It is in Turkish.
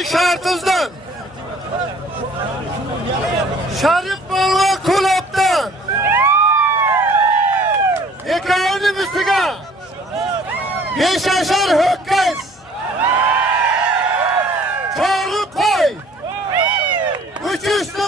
Polvon Şartuz'dan, Şarif Polvon Kulop'dan, Hikoyani Müslüga, Beşaşar Hökkes, Çorlu Koy, Uçuşlu